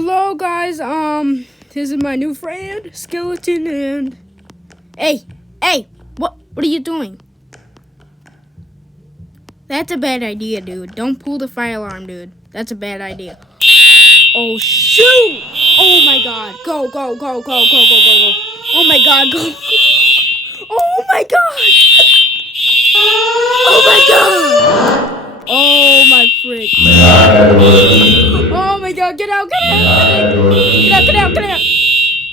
Hello guys, this is my new friend, Skeleton, and hey, what are you doing? That's a bad idea, dude. Don't pull the fire alarm, dude. That's a bad idea. Oh shoot! Oh my god. Go. Oh my god, go. Oh my god! Oh my god! Oh my frick. May I have your attention? Oh my god, get out! May I have your attention? Get out!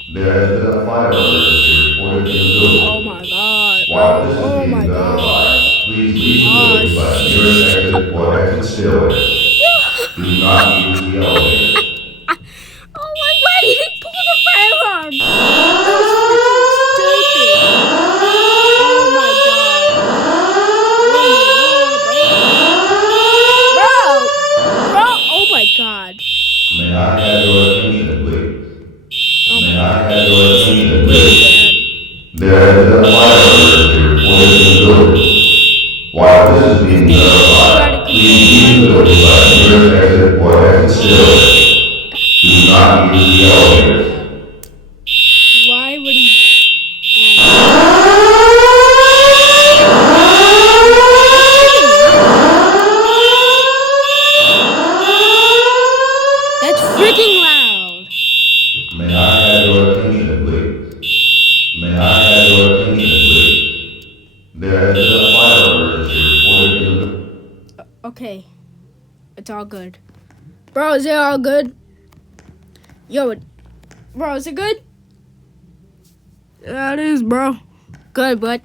There has been a fire emergency reported in the building. Oh my god. While this is Oh being my god. verified, please leave the building by the nearest exit or exit stairway. Do not use the elevator. Oh my god, he didn't pull the fire alarm! That was freaking stupid! Oh my god. Bro! Oh my god. May I have your attention, please? Oh May my I god. have your attention, Really please? There has been a fire emergency reported in the building. While this is being verified, please leave the building by the nearest exit or exit stairway. Do not use the elevator. bad. Why would he... That's freaking loud! May I have your attention, please? May I have your attention, please? There has been a fire emergency reported in the... Okay. It's all good. Bro, is it all good? Yo, bro, is it good? Yeah, it is, bro. Good, but